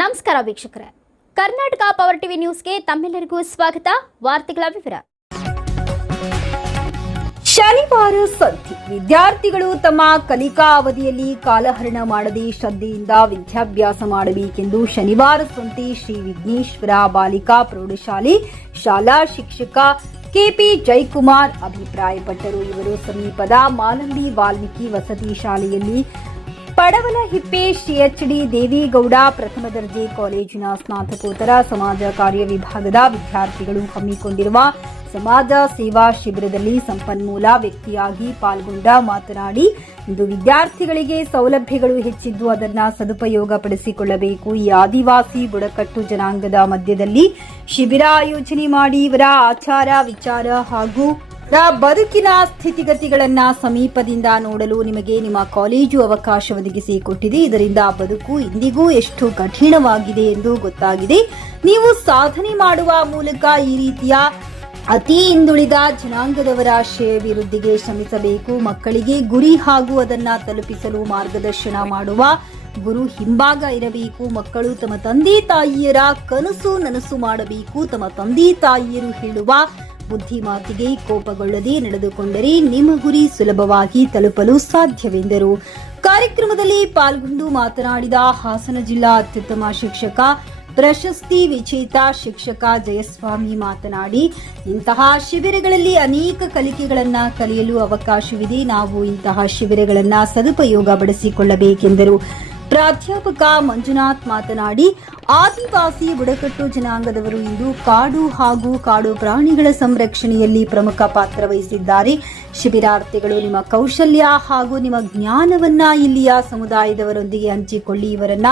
ನಮಸ್ಕಾರ ವೀಕ್ಷಕರೇ, Karnataka power TV ನ್ಯೂಸ್ಗೆ ತಮ್ಮೆಲ್ಲರಿಗೂ ಸ್ವಾಗತ. ವಾರ್ತೆಗಳ ವಿವರ. ಶನಿವಾರ ಸಂಧಿ. ವಿದ್ಯಾರ್ಥಿಗಳು ತಮ್ಮ ಕಲಿಕಾ ಅವಧಿಯಲ್ಲಿ ಕಾಲಹರಣ ಮಾಡದೆ ಶ್ರದ್ಧೆಯಿಂದ ವಿದ್ಯಾಭ್ಯಾಸ ಮಾಡಬೇಕೆಂದು ಶನಿವಾರ ಸಂತೆ ಶ್ರೀ ವಿಘ್ನೇಶ್ವರ ಬಾಲಿಕಾ ಪ್ರೌಢಶಾಲೆ ಶಾಲಾ ಶಿಕ್ಷಕ ಕೆಪಿ ಜಯಕುಮಾರ್ ಅಭಿಪ್ರಾಯಪಟ್ಟರು. ಇವರು ಸಮೀಪದ ಮಾಲಂಬಿ ವಾಲ್ಮೀಕಿ ವಸತಿ ಶಾಲೆಯಲ್ಲಿ ಪಡವಲಹಿಪ್ಪೆ ಶ್ರೀ ದೇವೇಗೌಡ ಪ್ರಥಮ ದರ್ಜೆ ಕಾಲೇಜಿನ ಸ್ನಾತಕೋತ್ತರ ಸಮಾಜ ಕಾರ್ಯ ವಿಭಾಗದ ವಿದ್ಯಾರ್ಥಿಗಳು ಹಮ್ಮಿಕೊಂಡಿರುವ ಸಮಾಜ ಸೇವಾ ಶಿಬಿರದಲ್ಲಿ ಸಂಪನ್ಮೂಲ ವ್ಯಕ್ತಿಯಾಗಿ ಪಾಲ್ಗೊಂಡ ಮಾತನಾಡಿ, ಇಂದು ವಿದ್ಯಾರ್ಥಿಗಳಿಗೆ ಸೌಲಭ್ಯಗಳು ಹೆಚ್ಚಿದ್ದು ಅದನ್ನು ಸದುಪಯೋಗಪಡಿಸಿಕೊಳ್ಳಬೇಕು. ಈ ಆದಿವಾಸಿ ಬುಡಕಟ್ಟು ಜನಾಂಗದ ಮಧ್ಯದಲ್ಲಿ ಶಿಬಿರ ಆಯೋಜನೆ ಮಾಡಿ ಇವರ ಆಚಾರ ವಿಚಾರ ಹಾಗೂ ಬದುಕಿನ ಸ್ಥಿತಿಗತಿಗಳನ್ನ ಸಮೀಪದಿಂದ ನೋಡಲು ನಿಮಗೆ ನಿಮ್ಮ ಕಾಲೇಜು ಅವಕಾಶ ಒದಗಿಸಿಕೊಟ್ಟಿದೆ. ಇದರಿಂದ ಬದುಕು ಇಂದಿಗೂ ಎಷ್ಟು ಕಠಿಣವಾಗಿದೆ ಎಂದು ಗೊತ್ತಾಗಿದೆ. ನೀವು ಸಾಧನೆ ಮಾಡುವ ಮೂಲಕ ಈ ರೀತಿಯ ಅತಿ ಹಿಂದುಳಿದ ಜನಾಂಗದವರ ಶ್ರೇಯಾಭಿವೃದ್ಧಿಗೆ ಶ್ರಮಿಸಬೇಕು. ಮಕ್ಕಳಿಗೆ ಗುರಿ ಹಾಗೂ ಅದನ್ನ ತಲುಪಿಸಲು ಮಾರ್ಗದರ್ಶನ ಮಾಡುವ ಗುರು ಹಿಂಭಾಗ ಇರಬೇಕು. ಮಕ್ಕಳು ತಮ್ಮ ತಂದೆ ತಾಯಿಯರ ಕನಸು ನನಸು ಮಾಡಬೇಕು. ತಮ್ಮ ತಂದೆ ತಾಯಿಯರು ಹೇಳುವ ಬುದ್ಧಿ ಮಾತಿಗೆ ಕೋಪಗೊಳ್ಳದೆ ನಡೆದುಕೊಂಡರೆ ನಿಮ್ಮ ಗುರಿ ಸುಲಭವಾಗಿ ತಲುಪಲು ಸಾಧ್ಯವೆಂದರು. ಕಾರ್ಯಕ್ರಮದಲ್ಲಿ ಪಾಲ್ಗೊಂಡು ಮಾತನಾಡಿದ ಹಾಸನ ಜಿಲ್ಲಾ ಅತ್ಯುತ್ತಮ ಶಿಕ್ಷಕ ಪ್ರಶಸ್ತಿ ವಿಜೇತ ಶಿಕ್ಷಕ ಜಯಸ್ವಾಮಿ ಮಾತನಾಡಿ, ಇಂತಹ ಶಿಬಿರಗಳಲ್ಲಿ ಅನೇಕ ಕಲಿಕೆಗಳನ್ನ ಕಲಿಯಲು ಅವಕಾಶವಿದೆ. ನಾವು ಇಂತಹ ಶಿಬಿರಗಳನ್ನ ಸದುಪಯೋಗಪಡಿಸಿಕೊಳ್ಳಬೇಕೆಂದರು. ಪ್ರಾಧ್ಯಾಪಕ ಮಂಜುನಾಥ್ ಮಾತನಾಡಿ, ಆದಿವಾಸಿ ಬುಡಕಟ್ಟು ಜನಾಂಗದವರು ಇಂದು ಕಾಡು ಹಾಗೂ ಕಾಡು ಪ್ರಾಣಿಗಳ ಸಂರಕ್ಷಣೆಯಲ್ಲಿ ಪ್ರಮುಖ ಪಾತ್ರ ವಹಿಸಿದ್ದಾರೆ. ಶಿಬಿರಾರ್ಥಿಗಳು ನಿಮ್ಮ ಕೌಶಲ್ಯ ಹಾಗೂ ನಿಮ್ಮ ಜ್ಞಾನವನ್ನ ಇಲ್ಲಿಯ ಸಮುದಾಯದವರೊಂದಿಗೆ ಹಂಚಿಕೊಳ್ಳಿ. ಇವರನ್ನ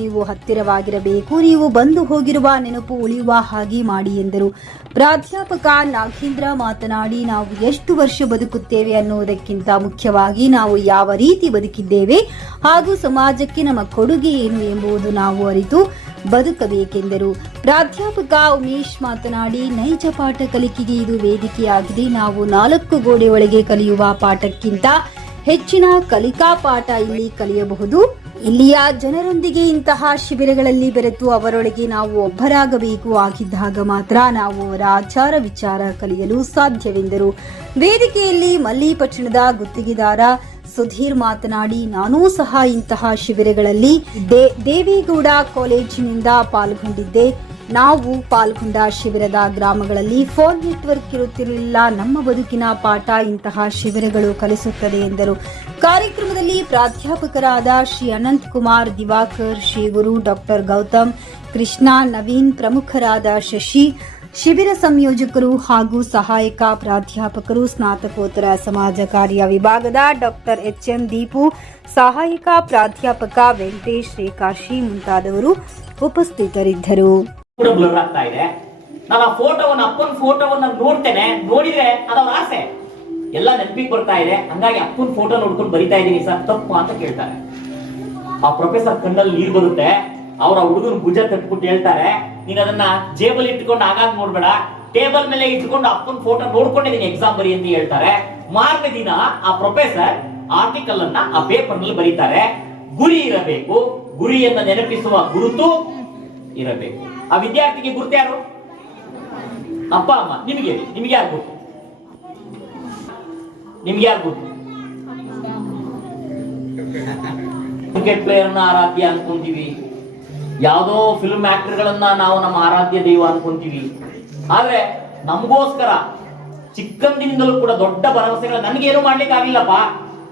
ನೀವು ಹತ್ತಿರವಾಗಿರಬೇಕು. ನೀವು ಬಂದು ಹೋಗಿರುವ ನೆನಪು ಉಳಿಯುವ ಹಾಗೆ ಮಾಡಿ ಎಂದರು. ಪ್ರಾಧ್ಯಾಪಕ ನಾಗೇಂದ್ರ ಮಾತನಾಡಿ, ನಾವು ಎಷ್ಟು ವರ್ಷ ಬದುಕುತ್ತೇವೆ ಅನ್ನುವುದಕ್ಕಿಂತ ಮುಖ್ಯವಾಗಿ ನಾವು ಯಾವ ರೀತಿ ಬದುಕಿದ್ದೇವೆ ಹಾಗೂ ಸಮಾಜಕ್ಕೆ ನಮ್ಮ ಕೊಡುಗೆ ಏನು ಎಂಬುದು ನಾವು ಅರಿತು ಬದುಕಬೇಕೆಂದರು. ಪ್ರಾಧ್ಯಾಪಕ ಉಮೇಶ್ ಮಾತನಾಡಿ, ನೈಜ ಪಾಠ ಕಲಿಕೆಗೆ ಇದು ವೇದಿಕೆಯಾಗಿದೆ. ನಾವು 4 ಗೋಡೆ ಒಳಗೆ ಕಲಿಯುವ ಪಾಠಕ್ಕಿಂತ ಹೆಚ್ಚಿನ ಕಲಿಕಾ ಪಾಠ ಇಲ್ಲಿ ಕಲಿಯಬಹುದು. ಇಲ್ಲಿಯ ಜನರೊಂದಿಗೆ ಇಂತಹ ಶಿಬಿರಗಳಲ್ಲಿ ಬೆರೆತು ಅವರೊಳಗೆ ನಾವು ಒಬ್ಬರಾಗಬೇಕು. ಆಗಿದ್ದಾಗ ಮಾತ್ರ ನಾವು ಅವರ ಆಚಾರ ವಿಚಾರ ಕಲಿಯಲು ಸಾಧ್ಯವೆಂದರು. ವೇದಿಕೆಯಲ್ಲಿ ಮಲ್ಲಿಪಟ್ಟಣದ ಗುತ್ತಿಗೆದಾರ ಸುಧೀರ್ ಮಾತನಾಡಿ, ನಾನೂ ಸಹ ಇಂತಹ ಶಿಬಿರಗಳಲ್ಲಿ ದೇವೇಗೌಡ ಕಾಲೇಜಿನಿಂದ ಪಾಲ್ಗೊಂಡಿದ್ದೆ. ನಾವು ಪಾಲ್ಗೊಂಡ ಶಿಬಿರದ ಗ್ರಾಮಗಳಲ್ಲಿ ಫೋನ್ ನೆಟ್ವರ್ಕ್ ಇರುತ್ತಿರಲಿಲ್ಲ. ನಮ್ಮ ಬದುಕಿನ ಪಾಠ ಇಂತಹ ಶಿಬಿರಗಳು ಕಲಿಸುತ್ತದೆ ಎಂದರು. ಕಾರ್ಯಕ್ರಮದಲ್ಲಿ ಪ್ರಾಧ್ಯಾಪಕರಾದ ಶ್ರೀ ಅನಂತ್ ಕುಮಾರ್ ದಿವಾಕರ್, ಶ್ರೀ ಗುರು ಡಾಕ್ಟರ್ ಗೌತಮ್, ಕೃಷ್ಣ, ನವೀನ್, ಪ್ರಮುಖರಾದ ಶಶಿ, ಶಿಬಿರ ಸಂಯೋಜಕರು ಹಾಗೂ ಸಹಾಯಕ ಪ್ರಾಧ್ಯಾಪಕರು, ಸ್ನಾತಕೋತ್ತರ ಸಮಾಜ ಕಾರ್ಯ ವಿಭಾಗದ ಡಾಕ್ಟರ್ ಎಚ್ಎಂ ದೀಪು, ಸಹಾಯಕ ಪ್ರಾಧ್ಯಾಪಕ ವೆಂಕಟೇಶ್, ರೇಖಾಶಿ ಮುಂತಾದವರು ಉಪಸ್ಥಿತರಿದ್ದರು. ಬ್ಲರ್ ಆಗ್ತಾ ಇದೆ. ನಾನು ಆ ಫೋಟೋವನ್ನ ಅಪ್ಪನ ಫೋಟೋವನ್ನ ನೋಡ್ತೇನೆ, ನೋಡಿದ್ರೆ ಅದವ್ರ ಆಸೆ ಎಲ್ಲ ನೆನಪಿಗೆ ಬರ್ತಾ ಇದೆ. ಹಂಗಾಗಿ ಅಪ್ಪನ ಫೋಟೋ ನೋಡ್ಕೊಂಡು ಬರಿತಾ ಇದ್ದೀನಿ ಸರ್, ತಪ್ಪು ಅಂತ ಕೇಳ್ತಾರೆ. ಆ ಪ್ರೊಫೆಸರ್ ಕಣ್ಣಲ್ಲಿ ನೀರು ಬರುತ್ತೆ. ಅವರ ಹುಡುಗನ ಭುಜ ತಟ್ಬಿಟ್ಟು ಹೇಳ್ತಾರೆ, ನೀನ್ ಅದನ್ನ ಜೇಬಲ್ ಇಟ್ಕೊಂಡು ಆಗಾಗ ನೋಡ್ಬೇಡ, ಟೇಬಲ್ ಮೇಲೆ ಇಟ್ಕೊಂಡು ಅಪ್ಪನ ಫೋಟೋ ನೋಡ್ಕೊಂಡಿದ್ದೀನಿ ಎಕ್ಸಾಮ್ ಬರಿ ಅಂತ ಹೇಳ್ತಾರೆ. ಮಾರನೇ ದಿನ ಆ ಪ್ರೊಫೆಸರ್ ಆರ್ಟಿಕಲ್ ಅನ್ನ ಆ ಪೇಪರ್ ನಲ್ಲಿ ಬರೀತಾರೆ. ಗುರಿ ಇರಬೇಕು, ಗುರಿಯನ್ನ ನೆನಪಿಸುವ ಗುರುತು ಇರಬೇಕು. ಆ ವಿದ್ಯಾರ್ಥಿಗೆ ಗುರುತು ಯಾರು? ಅಪ್ಪ ಅಮ್ಮ. ನಿಮಗೆ ಯಾರು ಗುರುತು? ನಿಮ್ಗೆ ಯಾರು ಗುರುತು? ಕ್ರಿಕೆಟ್ ಪ್ಲೇಯರ್ ನ ಆರಾಧ್ಯ ಅನ್ಕೊಂತೀವಿ, ಯಾವುದೋ ಫಿಲ್ಮ್ ಆಕ್ಟರ್ ಗಳನ್ನ ನಾವು ನಮ್ಮ ಆರಾಧ್ಯ ದೈವ ಅನ್ಕೊಂತೀವಿ. ಆದ್ರೆ ನಮಗೋಸ್ಕರ ಚಿಕ್ಕಂದಿನಿಂದಲೂ ಕೂಡ ದೊಡ್ಡ ಭರವಸೆಗಳ ನನಗೇನು ಮಾಡ್ಲಿಕ್ಕೆ ಆಗಿಲ್ಲಪ್ಪ,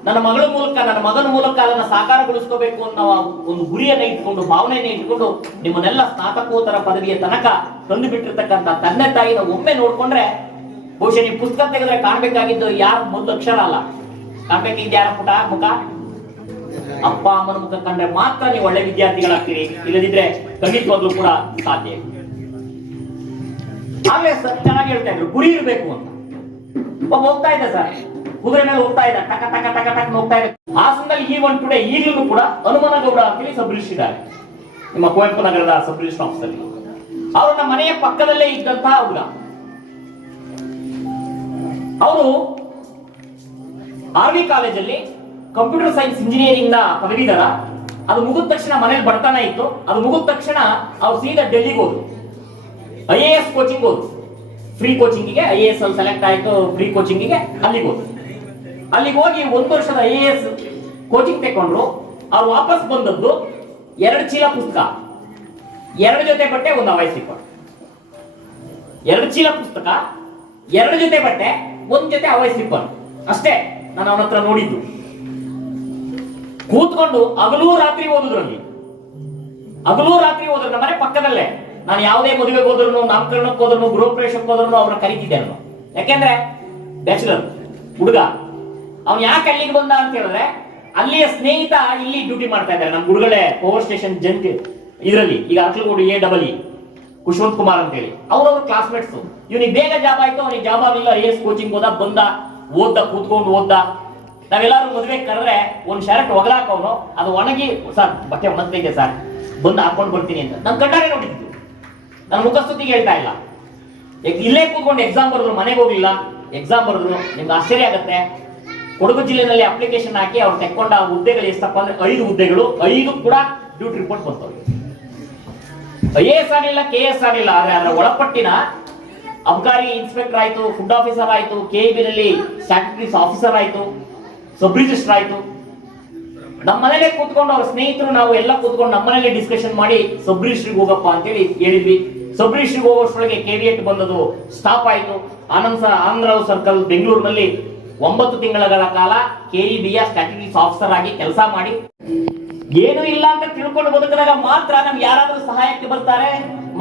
ನನ್ನ ಮಗಳ ಮೂಲಕ ನನ್ನ ಮಗನ ಮೂಲಕ ಅದನ್ನ ಸಾಕಾರಗೊಳಿಸ್ಕೋಬೇಕು ಅನ್ನೋ ಒಂದು ಗುರಿಯನ್ನ ಇಟ್ಕೊಂಡು ಭಾವನೆಯನ್ನ ಇಟ್ಕೊಂಡು ನಿಮ್ಮನ್ನೆಲ್ಲ ಸ್ನಾತಕೋತ್ತರ ಪದವಿಯ ತನಕ ತಂದು ಬಿಟ್ಟಿರ್ತಕ್ಕಂಥ ತಂದೆ ತಾಯಿನ ಒಮ್ಮೆ ನೋಡ್ಕೊಂಡ್ರೆ ಬಹುಶಃ ನೀವು ಪುಸ್ತಕ ತೆಗೆದ್ರೆ ಕಾಣ್ಬೇಕಾಗಿದ್ದು ಯಾರ ಮೊದಲು ಅಕ್ಷರ ಅಲ್ಲ, ಕಾಣ್ಬೇಕಾಗಿದ್ದು ಯಾರ ಪುಟ ಮುಖ, ಅಪ್ಪ ಅಮ್ಮನ ಮುಖ ಕಂಡ್ರೆ ಮಾತ್ರ ನೀವು ಒಳ್ಳೆ ವಿದ್ಯಾರ್ಥಿಗಳಾಗ್ತೀರಿ. ಇಲ್ಲದಿದ್ರೆ ಖಂಡಿತವಾಗ್ಲೂ ಕೂಡ ಸಾಧ್ಯ. ಆಗ್ಲೇ ಸರ್ ಚೆನ್ನಾಗಿ ಹೇಳ್ತಾ ಇದ್ರು, ಗುರಿ ಇರಬೇಕು ಅಂತ. ಒಬ್ಬ ಹೋಗ್ತಾ ಇದ್ದ ಸರ್, ಕುದುರೆ ಮೇಲೆ ಹೋಗ್ತಾ ಇದ್ದ, ಟಕ ಟಕ ಟಕ ಟಕ್ ಹೋಗ್ತಾ ಇದೆ. ಹಾಸನದಲ್ಲಿ ಈ ಒಂದು ಟುಡೇ ಈಗಲೂ ಕೂಡ ಹನುಮನಗೌಡ ಅಂತೇಳಿ ಸಬ್ ರಿಜಿಸ್ಟ್ರಾರ್ ಇದ್ದಾರೆ, ನಿಮ್ಮ ಕುವೆಂಪು ನಗರದ ಸಬ್ ರಿಜಿಸ್ಟ್ರಾರ್ ಆಫೀಸ್ ಅಲ್ಲಿ. ಅವರು ನಮ್ಮ ಮನೆಯ ಪಕ್ಕದಲ್ಲೇ ಇದ್ದಂತಹ ಹುಡುಗ. ಅವರು ಆರ್ವಿ ಕಾಲೇಜಲ್ಲಿ ಕಂಪ್ಯೂಟರ್ ಸೈನ್ಸ್ ಇಂಜಿನಿಯರಿಂಗ್ ನ ಪದವೀಧರ. ಅದು ಮುಗಿದ ತಕ್ಷಣ ಮನೇಲಿ ಬಡತನ ಇತ್ತು. ಅದು ಮುಗಿದ ತಕ್ಷಣ ಅವ್ರು ಸೀದಾ ಡೆಲ್ಲಿಗೆ ಹೋದ್ರು, IAS ಕೋಚಿಂಗ್ ಹೋದ್ರು. ಫ್ರೀ ಕೋಚಿಂಗಿಗೆ IAS ಅಲ್ಲಿ ಸೆಲೆಕ್ಟ್ ಆಯ್ತು, ಫ್ರೀ ಕೋಚಿಂಗಿಗೆ ಅಲ್ಲಿಗೆ ಹೋದ್ರು. ಅಲ್ಲಿಗೆ ಹೋಗಿ 1 ವರ್ಷದ IAS ಕೋಚಿಂಗ್ ತಗೊಂಡ್ರು. ಅವ್ರು ವಾಪಸ್ ಬಂದದ್ದು 2 ಚೀಲ ಪುಸ್ತಕ, 2 ಜೊತೆ ಬಟ್ಟೆ, 1 ಹವಾಯಿ ಸ್ಲಿಪ್ಪರ್. 2 ಚೀಲ ಪುಸ್ತಕ, 2 ಜೊತೆ ಬಟ್ಟೆ, 1 ಜೊತೆ ಹವಾಯಿ ಸ್ಲಿಪ್ಪರ್ ಅಷ್ಟೇ ನಾನು ಅವನ ಹತ್ರ ನೋಡಿದ್ದು. ಕೂತ್ಕೊಂಡು ಹಗಲೂ ರಾತ್ರಿ ಓದುದ್ರಲ್ಲಿ, ಹಗಲೂ ರಾತ್ರಿ ಓದ್ರು. ನಮ್ಮ ಮನೆ ಪಕ್ಕದಲ್ಲೇ. ನಾನು ಯಾವುದೇ ಮದುವೆಗೆ ಹೋದ್ರು, ನಾಮಕರಣಕ್ಕೆ ಹೋದ್ರು, ಗೃಹ ಪ್ರವೇಶಕ್ಕೆ ಹೋದ್ರು ಅವ್ರನ್ನ ಕರೀತಿದ್ದೆ ನಾನು. ಯಾಕೆಂದ್ರೆ ಬ್ಯಾಚುಲರ್ ಹುಡುಗ. ಅವ್ನು ಯಾಕೆ ಅಲ್ಲಿಗೆ ಬಂದ ಅಂತ ಹೇಳಿದ್ರೆ, ಅಲ್ಲಿಯ ಸ್ನೇಹಿತ ಇಲ್ಲಿ ಡ್ಯೂಟಿ ಮಾಡ್ತಾ ಇದ್ದಾರೆ ನಮ್ಮ ಗುರುಗಳೇ ಪವರ್ ಸ್ಟೇಷನ್ ಜಂಕ್ ಇದರಲ್ಲಿ. ಈಗ ಅರ್ಕಲಗೂಡು AEE ಕುಶವಂತ್ ಕುಮಾರ್ ಅಂತ ಹೇಳಿ ಅವ್ರವ್ರ ಕ್ಲಾಸ್ಮೇಟ್ಸ್. ಇವನಿಗೆ ಬೇಗ ಜಾಬ್ ಆಯ್ತು, ಅವನಿಗೆ ಜಾಬ್ ಆಗಿಲ್ಲ. IAS ಕೋಚಿಂಗ್ ಹೋದ, ಬಂದ, ಓದ್ದ, ಕೂತ್ಕೊಂಡು ಓದ್ದ. ನಾವೆಲ್ಲರೂ ಮದುವೆ ಕರೆದ್ರೆ 1 ಶರ್ಟ್ ಒಗಲಾಕವನು, ಅದು ಒಣಗಿ, ಸರ್ ಬಟ್ಟೆ ಒಣಗ್ತೈತೆ ಸರ್, ಬಂದು ಹಾಕೊಂಡು ಬರ್ತೀನಿ ಅಂತ ನಮ್ ಕಣ್ಣಾರೆ ನೋಡಿದ್ದು. ನನ್ನ ಮುಖಸ್ತುತಿಗೆ ಹೇಳ್ತಾ ಇಲ್ಲ. ಇಲ್ಲೇ ಕೂತ್ಕೊಂಡು ಎಕ್ಸಾಮ್ ಬರೆದ್ರು, ಮನೆಗೆ ಹೋಗಿಲ್ಲ, ಎಕ್ಸಾಮ್ ಬರೆದ್ರು. ನಿಮ್ಗೆ ಆಶ್ಚರ್ಯ ಆಗತ್ತೆ. ಕೊಡಗು ಜಿಲ್ಲೆನಲ್ಲಿ ಅಪ್ಲಿಕೇಶನ್ ಹಾಕಿ ಅವ್ರು ತೆಕ್ಕೊಂಡ ಹುದ್ದೆಗಳು ಎಷ್ಟಪ್ಪ ಅಂದ್ರೆ 5 ಹುದ್ದೆಗಳು, 5 ಕೂಡ ಡ್ಯೂಟಿ ರಿಪೋರ್ಟ್ ಬಂತವ್ರು. IAS ಆಗಲಿಲ್ಲ, KS ಆಗಲಿಲ್ಲ. ಆದ್ರೆ ಅದರ ಒಳಪಟ್ಟಿನ ಅಬ್ಕಾರಿ ಇನ್ಸ್ಪೆಕ್ಟರ್ ಆಯ್ತು, ಫುಡ್ ಆಫೀಸರ್ ಆಯ್ತು, KEB ನಲ್ಲಿ ಸ್ಟ್ಯಾಟಿಸ್ಟಿಕ್ಸ್ ಆಫೀಸರ್ ಆಯ್ತು, ಸಬ್ ರಿಜಿಸ್ಟರ್ ಆಯ್ತು. ನಮ್ಮ ಮನೇಲೆ ಕೂತ್ಕೊಂಡು ಅವ್ರ ಸ್ನೇಹಿತರು ನಾವು ಎಲ್ಲ ಕೂತ್ಕೊಂಡು ನಮ್ಮ ಮನೇಲೆ ಡಿಸ್ಕಷನ್ ಮಾಡಿ ಸಬ್ ರಿಜಿಸ್ಟ್ರಿಗೆ ಹೋಗಪ್ಪ ಅಂತೇಳಿ ಹೇಳಿದ್ವಿ. ಸಬ್ ರಿಜಿಸ್ಟ್ರಿಗೆ ಹೋಗೋಷ್ಟ್ರೊಳಗೆ KVET ಬಂದದು ಸ್ಟಾಪ್ ಆಯ್ತು. ಆನಂದರಾವ್ ಸರ್ಕಲ್ ಬೆಂಗಳೂರಿನಲ್ಲಿ 9 ತಿಂಗಳ ಕಾಲ KEBಯ ಸ್ಟ್ಯಾಟಿಸ್ಟಿಕ್ಸ್ ಆಫೀಸರ್ ಆಗಿ ಕೆಲಸ ಮಾಡಿ, ಏನು ಇಲ್ಲ ಅಂತ ತಿಳ್ಕೊಂಡು ಬದುಕಿದಾಗ ಮಾತ್ರ ನಮ್ಗೆ ಯಾರಾದ್ರೂ ಸಹಾಯಕ್ಕೆ ಬರ್ತಾರೆ,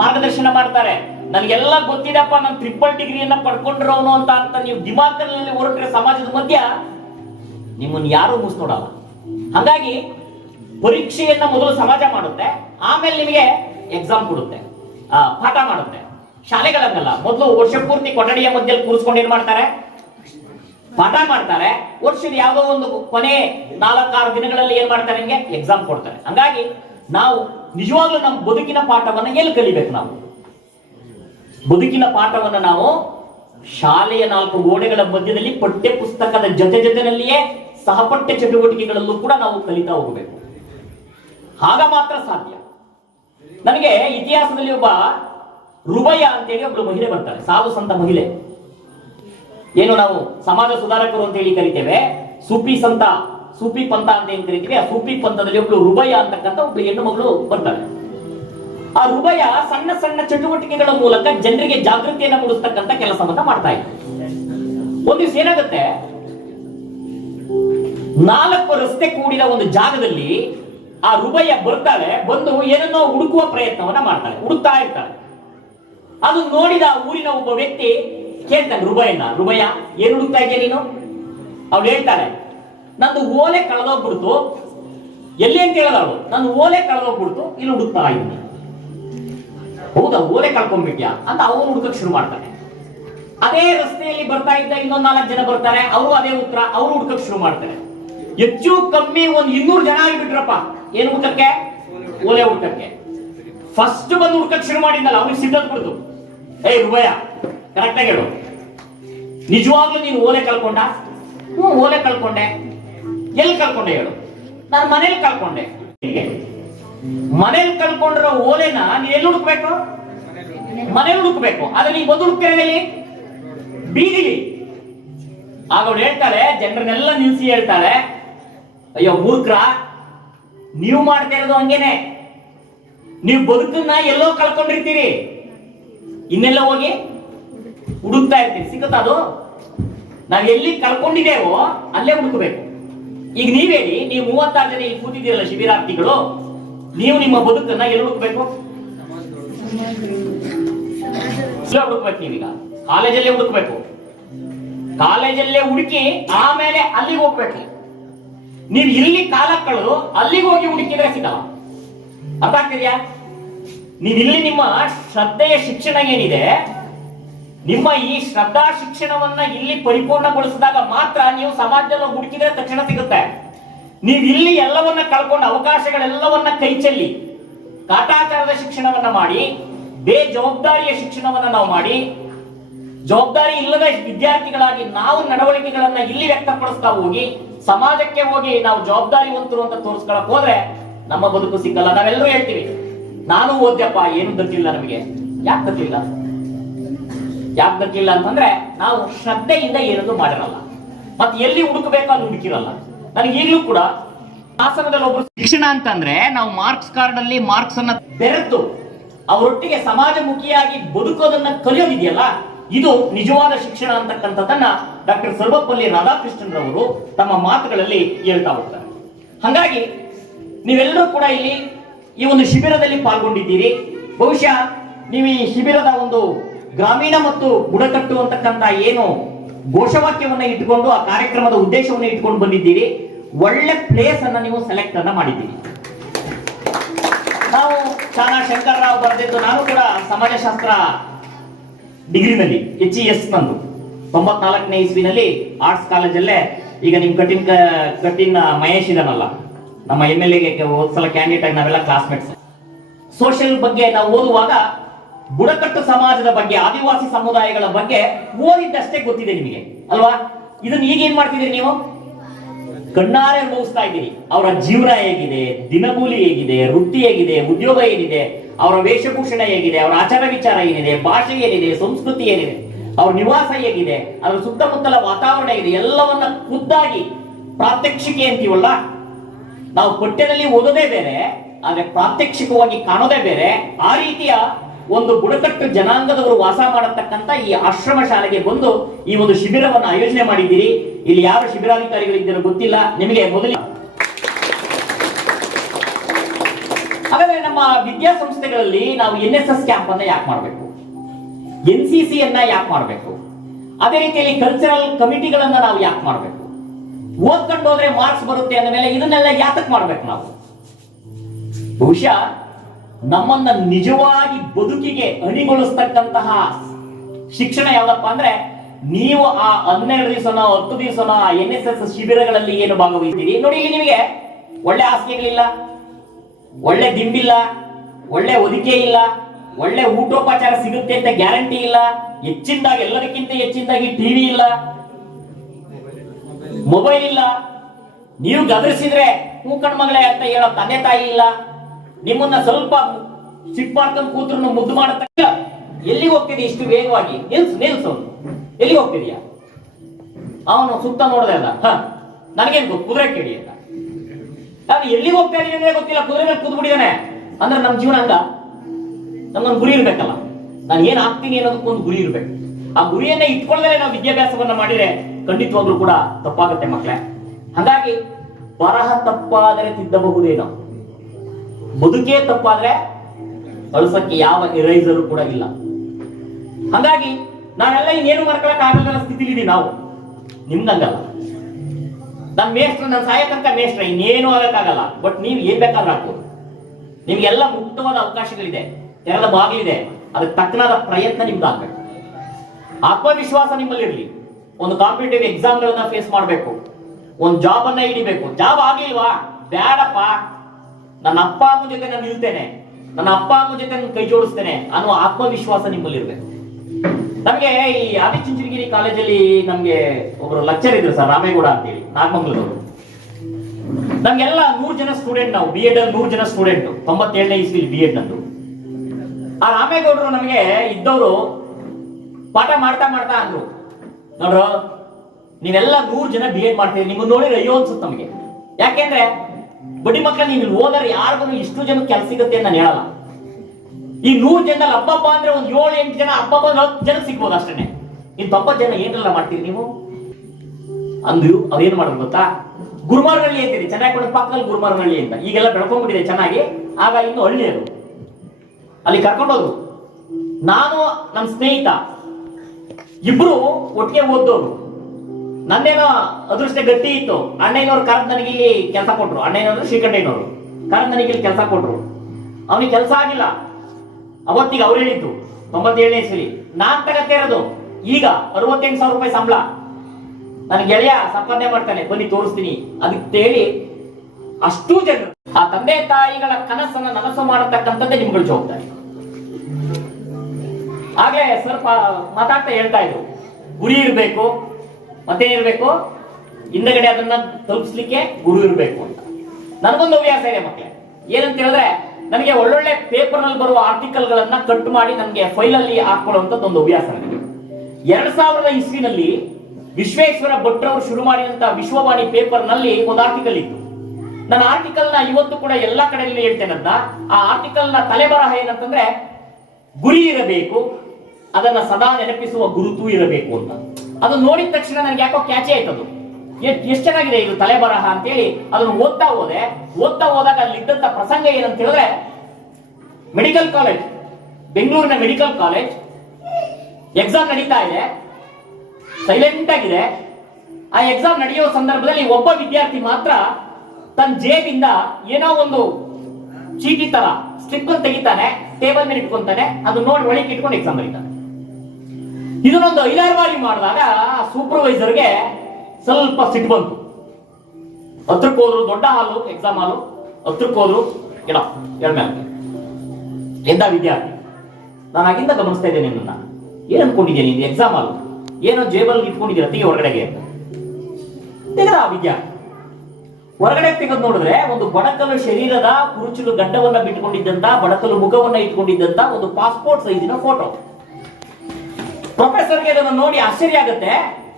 ಮಾರ್ಗದರ್ಶನ ಮಾಡ್ತಾರೆ. ನನಗೆಲ್ಲ ಗೊತ್ತಿದಪ್ಪ, ನಾನು 3 ಡಿಗ್ರಿಯನ್ನ ಪಡ್ಕೊಂಡಿರೋನು ಅಂತ ನೀವು ದಿಮಾಕಲ್ಲಿ ಹೊರಟ್ರೆ ಸಮಾಜದ ಮಧ್ಯ ನಿಮ್ಮನ್ನು ಯಾರು ಮುಸ್ ನೋಡಲ್ಲ. ಹಾಗಾಗಿ ಪರೀಕ್ಷೆಯನ್ನ ಮೊದಲು ಸಮಾಜ ಮಾಡುತ್ತೆ, ಆಮೇಲೆ ನಿಮಗೆ ಎಕ್ಸಾಮ್ ಕೊಡುತ್ತೆ, ಪಾಠ ಮಾಡುತ್ತೆ. ಶಾಲೆಗಳನ್ನಲ್ಲ, ಮೊದಲು ವರ್ಷ ಪೂರ್ತಿ ಕೊಠಡಿಯ ಮಧ್ಯದಲ್ಲಿ ಕೂರಿಸ್ಕೊಂಡು ಏನ್ ಮಾಡ್ತಾರೆ, ಪಾಠ ಮಾಡ್ತಾರೆ. ವರ್ಷದ ಯಾವುದೋ ಒಂದು ಕೊನೆ 4-6 ದಿನಗಳಲ್ಲಿ ಏನ್ ಮಾಡ್ತಾರೆ, ನಿಮಗೆ ಎಕ್ಸಾಮ್ ಕೊಡ್ತಾರೆ. ಹಂಗಾಗಿ ನಾವು ನಿಜವಾಗ್ಲೂ ನಮ್ಮ ಬದುಕಿನ ಪಾಠವನ್ನ ಎಲ್ಲಿ ಕಲಿಬೇಕು? ನಾವು ಬದುಕಿನ ಪಾಠವನ್ನ ನಾವು ಶಾಲೆಯ 4 ಗೋಡೆಗಳ ಮಧ್ಯದಲ್ಲಿ ಪಠ್ಯ ಪುಸ್ತಕದ ಜೊತೆನಲ್ಲಿಯೇ ಸಹಪಠ್ಯ ಚಟುವಟಿಕೆಗಳಲ್ಲೂ ಕೂಡ ನಾವು ಕಲಿತಾ ಹೋಗಬೇಕು. ಆಗ ಮಾತ್ರ ಸಾಧ್ಯ. ನನಗೆ ಇತಿಹಾಸದಲ್ಲಿ ಒಬ್ಬ ರುಬಯ್ಯ ಅಂತೇಳಿ ಒಬ್ಳು ಮಹಿಳೆ ಬರ್ತಾರೆ, ಸಾಧು ಸಂತ ಮಹಿಳೆ. ಏನು ನಾವು ಸಮಾಜ ಸುಧಾರಕರು ಅಂತ ಹೇಳಿ ಕರಿತೇವೆ, ಸೂಫಿ ಸಂತ, ಸೂಫಿ ಪಂಥ ಅಂತ ಏನ್ ಕರಿತೀವಿ, ಆ ಸೂಫಿ ಪಂಥದಲ್ಲಿ ಒಬ್ಳು ರುಬಯ್ಯ ಅಂತಕ್ಕಂಥ ಒಬ್ಳು ಹೆಣ್ಣು ಮಗಳು ಬರ್ತಾರೆ. ಆ ರುಬಯ್ಯ ಸಣ್ಣ ಸಣ್ಣ ಚಟುವಟಿಕೆಗಳ ಮೂಲಕ ಜನರಿಗೆ ಜಾಗೃತಿಯನ್ನ ಮೂಡಿಸ್ತಕ್ಕಂಥ ಕೆಲಸವನ್ನ ಮಾಡ್ತಾ ಇದ್ದಾರೆ. ಒಂದು ದಿವಸ ಏನಾಗುತ್ತೆ, 4 ರಸ್ತೆ ಕೂಡಿದ ಒಂದು ಜಾಗದಲ್ಲಿ ಆ ರುಬಯ್ಯ ಬರ್ತಾಳೆ. ಬಂದು ಏನನ್ನೋ ಹುಡುಕುವ ಪ್ರಯತ್ನವನ್ನ ಮಾಡ್ತಾಳೆ, ಹುಡುಕ್ತಾ ಇರ್ತಾಳೆ. ಅದು ನೋಡಿದ ಊರಿನ ಒಬ್ಬ ವ್ಯಕ್ತಿ ಕೇಳ್ತಾನೆ ರುಬಯ್ಯನ, ರುಬಯ್ಯ ಏನ್ ಹುಡುಕ್ತಾ ಇದೆಯಾ ನೀನು? ಅವಳು ಹೇಳ್ತಾಳೆ, ನಂದು ಓಲೆ ಕಳೆದೋಗ್ಬಿಡ್ತು. ಎಲ್ಲಿ ಅಂತ ಹೇಳಿದವಳು, ನಂದು ಓಲೆ ಕಳೆದೋಗ್ಬಿಡ್ತು, ಇಲ್ಲಿ ಹುಡುಕ್ತಾ ಇದ್ದೀನಿ. ಹೌದಾ, ಓಲೆ ಕಳ್ಕೊಂಡ್ಬಿಟ್ಯಾ ಅಂತ ಅವನು ಹುಡುಕಕ್ ಶುರು ಮಾಡ್ತಾನೆ. ಅದೇ ರಸ್ತೆಯಲ್ಲಿ ಬರ್ತಾ ಇದ್ದ ಇನ್ನೊಂದು 4 ಜನ ಬರ್ತಾರೆ, ಅವರು ಅದೇ ಉತ್ತರ, ಅವರು ಹುಡುಕಕ್ ಶುರು ಮಾಡ್ತಾರೆ. ಹೆಚ್ಚು ಕಮ್ಮಿ ಒಂದು 200 ಜನ ಆಗಿಬಿಟ್ರಪ್ಪ. ಏನು ಹುಡುಕಕ್ಕೆ? ಓಲೆ ಹುಡುಕಕ್ಕೆ. ಫಸ್ಟ್ ಬಂದು ಹುಡುಕಕ್ ಶುರು ಮಾಡಿದ್ನಲ್ಲ, ಅವನಿಗೆ ಸಿಟ್ಟದ್ ಬಿಡ್ತು. ಏಯ್ ರುಬಯ್ಯ, ಕರೆಕ್ಟ್ ಆಗಿ ಹೇಳು, ನಿಜವಾಗ್ಲೂ ನೀನು ಓಲೆ ಕಳ್ಕೊಂಡ? ಹ್ಞೂ ಓಲೆ ಕಳ್ಕೊಂಡೆ. ಎಲ್ಲಿ ಕಳ್ಕೊಂಡೆ ಹೇಳು? ನಾನು ಮನೇಲಿ ಕಳ್ಕೊಂಡೆ. ಮನೇಲಿ ಕಳ್ಕೊಂಡಿರೋ ಓಲೆನ ನೀನ್ ಎಲ್ಲಿ ಹುಡುಕ್ಬೇಕು? ಮನೇಲಿ ಹುಡುಕ್ಬೇಕು. ಆದ್ರೆ ನೀನ್ ಬಂದು ಹುಡುಕ್ತಿರೋದಲ್ಲಿ ಬೀದಿಲಿ. ಆಗ ಅವಳು ಹೇಳ್ತಾಳೆ, ಜನರನ್ನೆಲ್ಲ ನಿಲ್ಸಿ ಹೇಳ್ತಾಳೆ, ಅಯ್ಯೋ ಮೂರ್ಖರ, ನೀವು ಮಾಡ್ತಾ ಇರೋದು ಹಂಗೇನೆ. ನೀವು ಬದುಕನ್ನ ಎಲ್ಲೋ ಕಳ್ಕೊಂಡಿರ್ತೀರಿ, ಇನ್ನೆಲ್ಲ ಹೋಗಿ ಹುಡುಕ್ತಾ ಇರ್ತೀರಿ. ಸಿಗುತ್ತಾ ಅದು? ನಾವ್ ಎಲ್ಲಿ ಕಳ್ಕೊಂಡಿದ್ದೇವೋ ಅಲ್ಲೇ ಹುಡುಕಬೇಕು. ಈಗ ನೀವೇಳಿ, ನೀವು 36 ಜನ ಇಲ್ಲಿ ಕೂತಿದ್ದೀರಲ್ಲ ಶಿಬಿರಾರ್ಥಿಗಳು, ನೀವು ನಿಮ್ಮ ಬದುಕನ್ನ ಎಲ್ಲಿ ಹುಡುಕ್ಬೇಕು? ಹುಡುಕ್ಬೇಕು. ನೀವೀಗ ಕಾಲೇಜಲ್ಲೇ ಹುಡುಕ್ಬೇಕು. ಕಾಲೇಜಲ್ಲೇ ಹುಡುಕಿ ಆಮೇಲೆ ಅಲ್ಲಿಗೆ ಹೋಗ್ಬೇಕು. ನೀವು ಇಲ್ಲಿ ಕಾಲ ಕಳೆದು ಅಲ್ಲಿಗೆ ಹೋಗಿ ಹುಡುಕಿದ್ರೆ ಸಿಗಲ್ಲ. ಅರ್ಥ ಆಗ್ತಿದ್ಯಾ? ನೀವು ಇಲ್ಲಿ ನಿಮ್ಮ ಶ್ರದ್ಧೆಯ ಶಿಕ್ಷಣ ಏನಿದೆ, ನಿಮ್ಮ ಈ ಶ್ರದ್ಧಾ ಶಿಕ್ಷಣವನ್ನ ಇಲ್ಲಿ ಪರಿಪೂರ್ಣಗೊಳಿಸಿದಾಗ ಮಾತ್ರ ನೀವು ಸಮಾಜದಲ್ಲಿ ಹುಡುಕಿದ್ರೆ ತಕ್ಷಣ ಸಿಗುತ್ತೆ. ನೀವು ಇಲ್ಲಿ ಎಲ್ಲವನ್ನ ಕಳ್ಕೊಂಡು ಅವಕಾಶಗಳೆಲ್ಲವನ್ನ ಕೈ ಚೆಲ್ಲಿ ಕಾಟಾಚಾರದ ಶಿಕ್ಷಣವನ್ನ ಮಾಡಿ, ಬೇಜವಾಬ್ದಾರಿಯ ಶಿಕ್ಷಣವನ್ನ ನಾವು ಮಾಡಿ, ಜವಾಬ್ದಾರಿ ಇಲ್ಲದ ವಿದ್ಯಾರ್ಥಿಗಳಾಗಿ ನಾವು ನಡವಳಿಕೆಗಳನ್ನ ಇಲ್ಲಿ ವ್ಯಕ್ತಪಡಿಸ್ತಾ ಹೋಗಿ ಸಮಾಜಕ್ಕೆ ಹೋಗಿ ನಾವು ಜವಾಬ್ದಾರಿವಂತರು ಅಂತ ತೋರಿಸ್ಕೊಳಕ್ ಹೋದ್ರೆ ನಮ್ಮ ಬದುಕು ಸಿಕ್ಕಲ್ಲ. ನಾವೆಲ್ಲರೂ ಹೇಳ್ತೀವಿ, ನಾನು ಓದ್ಯಪ್ಪ, ಏನು ಗೊತ್ತಿಲ್ಲ ನಮಗೆ. ಯಾಕೆ ಗೊತ್ತಿಲ್ಲ ಅಂತಂದ್ರೆ ನಾವು ಶ್ರದ್ಧೆಯಿಂದ ಏನದು ಮಾಡಿರಲ್ಲ, ಮತ್ತೆ ಎಲ್ಲಿ ಹುಡುಕಬೇಕು ಅಲ್ಲಿ ಹುಡುಕಿರಲ್ಲ. ನನಗೆ ಈಗಲೂ ಕೂಡ ಆಸನದಲ್ಲಿ ಒಬ್ರು ಶಿಕ್ಷಣ ಅಂತಂದ್ರೆ ನಾವು ಮಾರ್ಕ್ಸ್ ಕಾರ್ಡ್ ಅಲ್ಲಿ ಮಾರ್ಕ್ಸ್ ಅನ್ನ ಬೆರೆತು ಅವರೊಟ್ಟಿಗೆ ಸಮಾಜಮುಖಿಯಾಗಿ ಬದುಕೋದನ್ನ ಕಲಿಯೋದಿದೆಯಲ್ಲ, ಇದು ನಿಜವಾದ ಶಿಕ್ಷಣ ಅಂತಕ್ಕಂಥದ್ದನ್ನ ಡಾಕ್ಟರ್ ಸರ್ವಪಲ್ಲಿ ರಾಧಾಕೃಷ್ಣನ್ ರವರು ತಮ್ಮ ಮಾತುಗಳಲ್ಲಿ ಹೇಳ್ತಾ ಹೋಗ್ತಾರೆ. ಹಾಗಾಗಿ ನೀವೆಲ್ಲರೂ ಕೂಡ ಇಲ್ಲಿ ಈ ಒಂದು ಶಿಬಿರದಲ್ಲಿ ಪಾಲ್ಗೊಂಡಿದ್ದೀರಿ. ಬಹುಶಃ ನೀವು ಈ ಶಿಬಿರದ ಒಂದು ಗ್ರಾಮೀಣ ಮತ್ತು ಬುಡಕಟ್ಟು ಅಂತಕ್ಕಂಥ ಏನು ಘೋಷವಾಕ್ಯವನ್ನ ಇಟ್ಕೊಂಡು ಆ ಕಾರ್ಯಕ್ರಮದ ಉದ್ದೇಶವನ್ನ ಇಟ್ಕೊಂಡು ಬಂದಿದ್ದೀರಿ. ಒಳ್ಳೆ ಪ್ಲೇಸ್ ಅನ್ನ ನೀವು ಸೆಲೆಕ್ಟ್ ಅನ್ನ ಮಾಡಿದ್ದೀರಿ. ನಾವು ಚಾನಾ ಶಂಕರ್ ರಾವ್ ಬರೆದಿದ್ದು, ನಾನು ಕೂಡ ಸಮಾಜಶಾಸ್ತ್ರ ಡಿಗ್ರಿನಲ್ಲಿ HES ನಂದು 94ನೇ ಇಸ್ವಿನಲ್ಲಿ ಆರ್ಟ್ಸ್ ಕಾಲೇಜಲ್ಲೇ. ಈಗ ನಿಮ್ ಕಟಿನ್ ಮಹೇಶ್ ಇದನ್ನಲ್ಲ, ನಮ್ಮ MLA ಹೋದ್ಸಲ ಕ್ಯಾಂಡಿಡೇಟ್ ಆಗಿ ನಾವೆಲ್ಲ ಕ್ಲಾಸ್ಮೇಟ್ಸ್. ಸೋಷಿಯಲ್ ಬಗ್ಗೆ ನಾವು ಓದುವಾಗ ಬುಡಕಟ್ಟು ಸಮಾಜದ ಬಗ್ಗೆ, ಆದಿವಾಸಿ ಸಮುದಾಯಗಳ ಬಗ್ಗೆ ಓದಿದ್ದಷ್ಟೇ ಗೊತ್ತಿದೆ ನಿಮಗೆ ಅಲ್ವಾ. ಇದನ್ನ ಈಗ ಏನ್ ಮಾಡ್ತಿದ್ದೀರಿ ನೀವು? ಕಣ್ಣಾರೆ ಅನುಭವಿಸ್ತಾ ಇದ್ದೀರಿ. ಅವರ ಜೀವನ ಹೇಗಿದೆ, ದಿನಗೂಲಿ ಹೇಗಿದೆ, ವೃತ್ತಿ ಹೇಗಿದೆ, ಉದ್ಯೋಗ ಏನಿದೆ, ಅವರ ವೇಷಭೂಷಣ ಹೇಗಿದೆ, ಅವರ ಆಚಾರ ವಿಚಾರ ಏನಿದೆ, ಭಾಷೆ ಏನಿದೆ, ಸಂಸ್ಕೃತಿ ಏನಿದೆ, ಅವ್ರ ನಿವಾಸ ಹೇಗಿದೆ, ಅದರ ಸುತ್ತಮುತ್ತಲ ವಾತಾವರಣ ಹೇಗಿದೆ, ಎಲ್ಲವನ್ನ ಖುದ್ದಾಗಿ ಪ್ರಾತ್ಯಕ್ಷಿಕೆ ಅಂತೀವಲ್ಲ. ನಾವು ಪಠ್ಯದಲ್ಲಿ ಓದೋದೇ ಬೇರೆ, ಆದ್ರೆ ಪ್ರಾತ್ಯಕ್ಷಿಕವಾಗಿ ಕಾಣೋದೇ ಬೇರೆ. ಆ ರೀತಿಯ ಒಂದು ಬುಡಕಟ್ಟು ಜನಾಂಗದವರು ವಾಸ ಮಾಡತಕ್ಕಂತ ಈ ಆಶ್ರಮ ಶಾಲೆಗೆ ಬಂದು ಈ ಒಂದು ಶಿಬಿರವನ್ನು ಆಯೋಜನೆ ಮಾಡಿದ್ದೀರಿ. ಇಲ್ಲಿ ಯಾವ ಶಿಬಿರಾಧಿಕಾರಿಗಳಿದ್ದೀರೋ ಗೊತ್ತಿಲ್ಲ ನಿಮಗೆ. ಮೊದಲಿಗೆ ಹಾಗಾದ್ರೆ ನಮ್ಮ ವಿದ್ಯಾಸಂಸ್ಥೆಗಳಲ್ಲಿ ನಾವು NSS ಕ್ಯಾಂಪ್ ಅನ್ನ ಯಾಕೆ ಮಾಡಬೇಕು, NCC ಅನ್ನ ಯಾಕೆ ಮಾಡಬೇಕು, ಅದೇ ರೀತಿಯಲ್ಲಿ ಕಲ್ಚರಲ್ ಕಮಿಟಿಗಳನ್ನ ನಾವು ಯಾಕೆ ಮಾಡಬೇಕು? ಓದ್ಕೊಂಡು ಹೋದ್ರೆ ಮಾರ್ಕ್ಸ್ ಬರುತ್ತೆ ಅಂದ ಮೇಲೆ ಇದನ್ನೆಲ್ಲ ಯಾತಕ್ ಮಾಡ್ಬೇಕು ನಾವು? ಬಹುಶಃ ನಮ್ಮನ್ನ ನಿಜವಾಗಿ ಬದುಕಿಗೆ ಅಣಿಗೊಳಿಸ್ತಕ್ಕಂತಹ ಶಿಕ್ಷಣ ಯಾವ್ದಪ್ಪ ಅಂದ್ರೆ, ನೀವು ಆ 12 ದಿವಸನೋ 10 ದಿವಸನೋ ಆ NSS ಶಿಬಿರಗಳಲ್ಲಿ ಏನು ಭಾಗವಹಿಸ್ತೀರಿ ನೋಡಿ. ಇಲ್ಲಿ ನಿಮಗೆ ಒಳ್ಳೆ ಹಾಸಿಗೆಗಳಿಲ್ಲ, ಒಳ್ಳೆ ದಿಂಬಿಲ್ಲ, ಒಳ್ಳೆ ಹೊದಿಕೆ ಇಲ್ಲ, ಒಳ್ಳೆ ಊಟೋಪಚಾರ ಸಿಗುತ್ತೆ ಅಂತ ಗ್ಯಾರಂಟಿ ಇಲ್ಲ. ಹೆಚ್ಚಿನದಾಗಿ ಎಲ್ಲದಕ್ಕಿಂತ ಹೆಚ್ಚಿನದಾಗಿ ಟಿವಿ ಇಲ್ಲ, ಮೊಬೈಲ್ ಇಲ್ಲ. ನೀವು ಗದರಿಸಿದ್ರೆ ಮೂಕಣ್ ಮಗಳೇ ಅಂತ ಹೇಳೋ ತಂದೆ ತಾಯಿ ಇಲ್ಲ. ನಿಮ್ಮನ್ನ ಸ್ವಲ್ಪ ಸಿಟ್ ಮಾಡ್ಕೊಂಡು ಕೂತ್ರು ಮುದ್ದು ಮಾಡತ್ತ. ಎಲ್ಲಿ ಹೋಗ್ತಿದ್ಯ ಇಷ್ಟು ವೇಗವಾಗಿ? ನಿಲ್ಸು ಎಲ್ಲಿ ಹೋಗ್ತಿದ್ಯಾ? ಅವನು ಸುತ್ತ ನೋಡ್ದೆ ಅಲ್ಲ, ನನಗೇನ್ ಗೊತ್ತು, ಕುದುರೆ ಕೇಳಿ ಅಂತ. ನಾನು ಎಲ್ಲಿಗೆ ಹೋಗ್ತಾ ಇದೀನಿ ಅಂದ್ರೆ ಗೊತ್ತಿಲ್ಲ, ಕುದುರೆ ಮೇಲೆ ಕೂತ್ಬಿಟ್ಟಿದ್ದಾನೆ ಅಂದ್ರೆ ನಮ್ಮ ಜೀವನ ಹಂಗ. ನಮ್ಗೊಂದು ಗುರಿ ಇರ್ಬೇಕಲ್ಲ, ನಾನು ಏನ್ ಆಗ್ತೀನಿ ಅನ್ನೋದಕ್ಕೊಂದು ಗುರಿ ಇರ್ಬೇಕು. ಆ ಗುರಿಯನ್ನ ಇಟ್ಕೊಳ್ಳದೆ ನಾವು ವಿದ್ಯಾಭ್ಯಾಸವನ್ನ ಮಾಡಿದ್ರೆ ಖಂಡಿತವಾಗ್ಲೂ ಕೂಡ ತಪ್ಪಾಗುತ್ತೆ ಮಕ್ಕಳೇ. ಹಾಗಾಗಿ ಬರಹ ತಪ್ಪಾದರೆ ತಿದ್ದಬಹುದೇನೋ, ಬದುಕೇ ತಪ್ಪಾದ್ರೆ ಅಳಿಸಕ್ಕೆ ಯಾವ ಇರೈಸರು ಕೂಡ ಇಲ್ಲ. ಹಾಗಾಗಿ ನಾವೆಲ್ಲ ಇನ್ನೇನು ಮಾಡ್ಕೊಳಕ್ ಆಗಲ್ಲ ಸ್ಥಿತಿಲಿದ್ದೀವಿ ನಾವು. ನಿಮ್ದಂಗಲ್ಲ, ನನ್ನ ಮೇಷ್ಟ್ರ, ನನ್ನ ಸಾಯ ತನಕ ಮೇಷ್ಟ್ರ, ಇನ್ನೇನು ಆಗಕ್ಕಾಗಲ್ಲ. ಬಟ್ ನೀವು ಏನ್ ಬೇಕಾದ್ರೂ ಹಾಕ್ಬೋದು. ನಿಮ್ಗೆಲ್ಲ ಮುಕ್ತವಾದ ಅವಕಾಶಗಳಿದೆ, ತೆರೆದ ಬಾಗಿಲಿದೆ. ಅದಕ್ಕೆ ತಕ್ಕನಾದ ಪ್ರಯತ್ನ ನಿಮ್ದು ಆಗ್ಬೇಕು. ಆತ್ಮವಿಶ್ವಾಸ ನಿಮ್ಮಲ್ಲಿರ್ಲಿ. ಒಂದು ಕಾಂಪಿಟೇಟಿವ್ ಎಕ್ಸಾಮ್ಗಳನ್ನ ಫೇಸ್ ಮಾಡಬೇಕು, ಒಂದು ಜಾಬ್ ಅನ್ನ ಹಿಡಿಬೇಕು. ಜಾಬ್ ಆಗ್ಲಿಲ್ವಾ, ಬೇಡಪ್ಪ, ನನ್ನ ಅಪ್ಪ ಅಮ್ಮ ಜೊತೆ ನಾನು ನಿಲ್ತೇನೆ, ನನ್ನ ಅಪ್ಪ ಅಮ್ಮ ಜೊತೆ ನಾನು ಕೈ ಜೋಡಿಸ್ತೇನೆ ಅನ್ನುವ ಆತ್ಮವಿಶ್ವಾಸ ನಿಮ್ಮಲ್ಲಿರ್ಬೇಕು. ನಮ್ಗೆ ಈ ಆದಿಚುಂಚನಗಿರಿ ಕಾಲೇಜಲ್ಲಿ ನಮ್ಗೆ ಒಬ್ರು ಲೆಕ್ಚರ್ ಇದ್ರು ಸರ್, ರಾಮೇಗೌಡ ಅಂತೇಳಿ, ನಾಗಮಂಗಲದವರು. ನಮ್ಗೆಲ್ಲ 100 ಜನ ಸ್ಟೂಡೆಂಟ್, ನಾವು B.Ed ಅಲ್ಲಿ 100 ಜನ ಸ್ಟೂಡೆಂಟ್, 97ನೇ ಇಸ್ವಿಲಿ B.Ed ನಂದು. ಆ ರಾಮೇಗೌಡರು ನಮಗೆ ಇದ್ದವರು ಪಾಠ ಮಾಡ್ತಾ ಮಾಡ್ತಾ ಅಂದ್ರು, ನೋಡ್ರು ನೀವೆಲ್ಲ 100 ಜನ B.Ed ಮಾಡ್ತೀರಿ, ನಿಮ್ಮನ್ನ ನೋಡಿದ್ರೆ ಅಯ್ಯೋ ಅನ್ಸುತ್ತೆ ನಮಗೆ. ಯಾಕೆಂದ್ರೆ ಬಡ್ಡಿ ಮಕ್ಕಳ ನೀವು ಹೋದರೆ ಯಾರಿಗೂ ಇಷ್ಟು ಜನ ಕೆಲಸ ಸಿಗುತ್ತೆ ನಾನು ಹೇಳಲ್ಲ. ಈ 100 ಜನದಲ್ಲಿ ಹಬ್ಬಬ್ಬ ಅಂದ್ರೆ ಒಂದು 7-8 ಜನ, ಹಬ್ಬಬ್ಬ 10 ಜನ ಸಿಗ್ಬೋದು ಅಷ್ಟೇ. ಇನ್ನು 90 ಜನ ಏನೆಲ್ಲ ಮಾಡ್ತೀರಿ ನೀವು ಅಂದ್ರು. ಅದೇನ್ ಮಾಡೋದು ಗೊತ್ತಾ, ಗುರುಮಾರ್ಗಳ್ಳಿ ಅಂತೀರಿ, ಚೆನ್ನಾಗಿ ಕೊಡ ಪಕ್ಕದಲ್ಲಿ ಗುರುಮಾರ್ಗಳ್ಳಿ ಅಂತ. ಈಗೆಲ್ಲ ಬೆಳ್ಕೊಂಡ್ಬಿಟ್ಟಿದೆ ಚೆನ್ನಾಗಿ, ಆಗ ಇನ್ನು ಹಳ್ಳಿ ಅದು. ಅಲ್ಲಿ ಕರ್ಕೊಂಡೋದ್ರು. ನಾನು ನಮ್ಮ ಸ್ನೇಹಿತ ಇಬ್ರು ಒಟ್ಟಿಗೆ ಓದ್ದೋರು. ನಂದೇನೋ ಅದೃಷ್ಟ ಗಟ್ಟಿ ಇತ್ತು. ಅಣ್ಣಯ್ಯನವ್ರು ಕರೆದ್ ನನಗೆ ಇಲ್ಲಿ ಕೆಲಸ ಕೊಟ್ರು. ಅಣ್ಣಯ್ಯನವರು ಶ್ರೀಕಂಠಯ್ಯನವರು ಕರೆದ್ ನನಗೆ ಇಲ್ಲಿ ಕೆಲಸ ಕೊಟ್ರು. ಅವನಿಗೆ ಕೆಲಸ ಆಗಿಲ್ಲ ಅವತ್ತಿಗೆ. ಅವ್ರು ಹೇಳಿದ್ದು 97ನೇ ಇಸ್ವಿಲಿ. ನಾನ್ ತಗತ್ತೆ ಇರೋದು ಈಗ 68,000 ರೂಪಾಯಿ ಸಂಬಳ. ನನ್ನ ಗೆಳೆಯ ಸಂಪಾದನೆ ಮಾಡ್ತಾನೆ, ಬನ್ನಿ ತೋರಿಸ್ತೀನಿ ಅದಕ್ಕೆ ಹೇಳಿ. ಅಷ್ಟು ಜನರು ಆ ತಂದೆ ತಾಯಿಗಳ ಕನಸನ್ನ ನನಸು ಮಾಡತಕ್ಕಂಥದ್ದೇ ನಿಮ್ಗಳ ಜವಾಬ್ದಾರಿ. ಆಗ್ಲೇ ಸ್ವಲ್ಪ ಮಾತಾಡ್ತಾ ಹೇಳ್ತಾ ಇದ್ರು, ಗುರಿ ಇರ್ಬೇಕು, ಮತ್ತೇನಿರ್ಬೇಕು, ಹಿಂದಗಡೆ ಅದನ್ನ ತಲುಪಿಸ್ಲಿಕ್ಕೆ ಗುರು ಇರ್ಬೇಕು ಅಂತ. ನನಗೊಂದು ಹವ್ಯಾಸ ಇದೆ ಮಕ್ಕಳೇ, ಏನಂತ ಹೇಳಿದ್ರೆ ನನಗೆ ಒಳ್ಳೊಳ್ಳೆ ಪೇಪರ್ ನಲ್ಲಿ ಬರುವ ಆರ್ಟಿಕಲ್ ಗಳನ್ನ ಕಟ್ ಮಾಡಿ ನನಗೆ ಫೈಲ್ ಅಲ್ಲಿ ಹಾಕೊಳ್ಳುವಂತದ್ದು ಒಂದು ಹವ್ಯಾಸ ನನಗೆ. 2000 ಇಸ್ವಿನಲ್ಲಿ ವಿಶ್ವೇಶ್ವರ ಭಟ್ರವರು ಶುರು ಮಾಡಿದಂತ ವಿಶ್ವವಾಣಿ ಪೇಪರ್ ನಲ್ಲಿ ಒಂದು ಆರ್ಟಿಕಲ್ ಇತ್ತು. ನನ್ನ ಆರ್ಟಿಕಲ್ ನ ಇವತ್ತು ಕೂಡ ಎಲ್ಲಾ ಕಡೆಯಲ್ಲಿ ಹೇಳ್ತೇನಂತ. ಆ ಆರ್ಟಿಕಲ್ ನ ತಲೆಬರಹ ಏನಂತಂದ್ರೆ, ಗುರಿ ಇರಬೇಕು, ಅದನ್ನ ಸದಾ ನೆನಪಿಸುವ ಗುರುತು ಇರಬೇಕು ಅಂತ. ಅದು ನೋಡಿದ ತಕ್ಷಣ ನನಗೆ ಯಾಕೋ ಕ್ಯಾಚೆ ಆಯ್ತದು. ಎಷ್ಟು ಚೆನ್ನಾಗಿದೆ ಇದು ತಲೆಬರಹ ಅಂತೇಳಿ ಅದನ್ನು ಓದ್ತಾ ಹೋದಾಗ ಅಲ್ಲಿದ್ದಂತ ಪ್ರಸಂಗ ಏನಂತ ಹೇಳಿದ್ರೆ, ಮೆಡಿಕಲ್ ಕಾಲೇಜ್, ಬೆಂಗಳೂರಿನ ಮೆಡಿಕಲ್ ಕಾಲೇಜ್ ಎಕ್ಸಾಮ್ ನಡೀತಾ ಇದೆ, ಸೈಲೆಂಟ್ ಆಗಿದೆ. ಆ ಎಕ್ಸಾಮ್ ನಡೆಯೋ ಸಂದರ್ಭದಲ್ಲಿ ಒಬ್ಬ ವಿದ್ಯಾರ್ಥಿ ಮಾತ್ರ ತನ್ನ ಜೇಬಿಂದ ಏನೋ ಒಂದು ಚೀಟಿ ತರ ಸ್ಲಿಪ್ ತೆಗಿತಾನೆ, ಟೇಬಲ್ ಮೇಲೆ ಇಟ್ಕೊಂತಾನೆ, ಅದು ನೋಡಿ ಒಳಗೆ ಇಟ್ಕೊಂಡು ಎಕ್ಸಾಮ್ ಬರೀತಾನೆ. ಇದನ್ನೊಂದು 5-6 ಬಾರಿ ಮಾಡಿದಾಗ ಸೂಪರ್ವೈಸರ್ಗೆ ಸ್ವಲ್ಪ ಸಿಟ್ಟು ಬಂತು. ಹತ್ರಕ್ಕೆ ಹೋದ್ರು, ದೊಡ್ಡ ಹಾಲು, ಎಕ್ಸಾಮ್ ಹಾಲು, ಹತ್ರಕ್ಕೆ ಹೋದ್ರು, ಎಂದ ವಿದ್ಯಾರ್ಥಿ, ನಾನು ಆಗಿಂದ ಗಮನಿಸ್ತಾ ಇದ್ದೇನೆ ನಿನ್ನ, ಏನ್ ಅನ್ಕೊಂಡಿದ್ದೇನೆ ನೀನು ಎಕ್ಸಾಮ್ ಹಾಲು ಏನೋ ಜೇಬಲ್ ಇಟ್ಕೊಂಡಿದ್ದೀರ, ತೆಗಿ ಹೊರಗಡೆಗೆ ಅಂತ. ಆ ವಿದ್ಯಾರ್ಥಿ ಹೊರಗಡೆ ತೆಗೆದು ನೋಡಿದ್ರೆ ಒಂದು ಬಡಕಲು ಶರೀರದ ಕುರುಚಲು ಗಡ್ಡವನ್ನ ಬಿಟ್ಟುಕೊಂಡಿದ್ದಂತ, ಬಡಕಲು ಮುಖವನ್ನ ಇಟ್ಕೊಂಡಿದ್ದಂತ ಒಂದು ಪಾಸ್ಪೋರ್ಟ್ ಸೈಜಿನ ಫೋಟೋ. ಪ್ರೊಫೆಸರ್ಗೆ ಅದನ್ನು ನೋಡಿ ಆಶ್ಚರ್ಯ ಆಗುತ್ತೆ.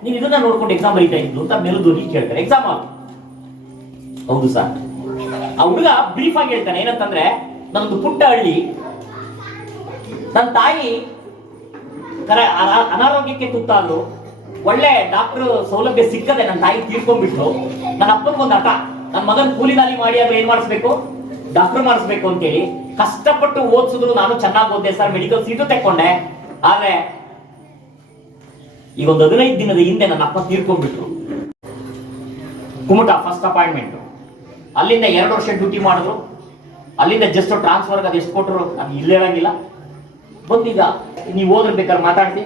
ನೀನು ಇದನ್ನ ನೋಡ್ಕೊಂಡು ಎಕ್ಸಾಮ್ ಬರೀತಾ ಇದ್ದು ಅಂತ ಮೆಲುಧ್ವನಿ ಕೇಳ್ತಾರೆ. ಎಕ್ಸಾಮ್ ಹಾಲು, ಹೌದು ಸರ್. ಆ ಹುಡುಗ ಬ್ರೀಫ್ ಆಗಿ ಹೇಳ್ತಾನೆ, ಏನಂತಂದ್ರೆ, ನನ್ನೊಂದು ಪುಟ್ಟ ಹಳ್ಳಿ, ನನ್ನ ತಾಯಿ ಅನಾರೋಗ್ಯಕ್ಕೆ ತುತ್ತಾದ್ರು, ಒಳ್ಳೆ ಡಾಕ್ಟರ್ ಸೌಲಭ್ಯ ಸಿಕ್ಕದೆ ನನ್ನ ತಾಯಿ ತೀರ್ಕೊಂಡ್ಬಿಟ್ಟು, ನನ್ನ ಅಪ್ಪನಿಗೊಂದು ಹಠ, ನನ್ನ ಮಗನ ಕೂಲಿ ನಾಲಿ ಮಾಡಿ ಆದ್ರೆ ಏನ್ ಮಾಡಿಸ್ಬೇಕು, ಡಾಕ್ಟರ್ ಮಾಡಿಸ್ಬೇಕು ಅಂತೇಳಿ ಕಷ್ಟಪಟ್ಟು ಓದಿಸಿದ್ರು. ನಾನು ಚೆನ್ನಾಗಿ ಓದ್ದೆ ಸರ್, ಮೆಡಿಕಲ್ ಸೀಟು ತೆಕ್ಕೊಂಡೆ. ಆದ್ರೆ ಈಗ ಒಂದು 15 ದಿನದ ಹಿಂದೆ ನನ್ನ ಅಪ್ಪ ತೀರ್ಕೊಂಡ್ಬಿಟ್ರು. ಕುಮಟಾ ಫಸ್ಟ್ ಅಪಾಯಿಂಟ್ಮೆಂಟ್, ಅಲ್ಲಿಂದ 2 ವರ್ಷ ಡ್ಯೂಟಿ ಮಾಡಿದ್ರು. ಅಲ್ಲಿಂದ ಜಸ್ಟ್ ಟ್ರಾನ್ಸ್ಫರ್ ಅದು ಎಷ್ಟು ಕೊಟ್ಟರು ಅದು ಇಲ್ಲೇ ಹೇಳಂಗಿಲ್ಲ. ಬಂದೀಗ ನೀವು ಹೋದ್ರೆ ಬೇಕಾದ್ರೆ ಮಾತಾಡ್ತಿ.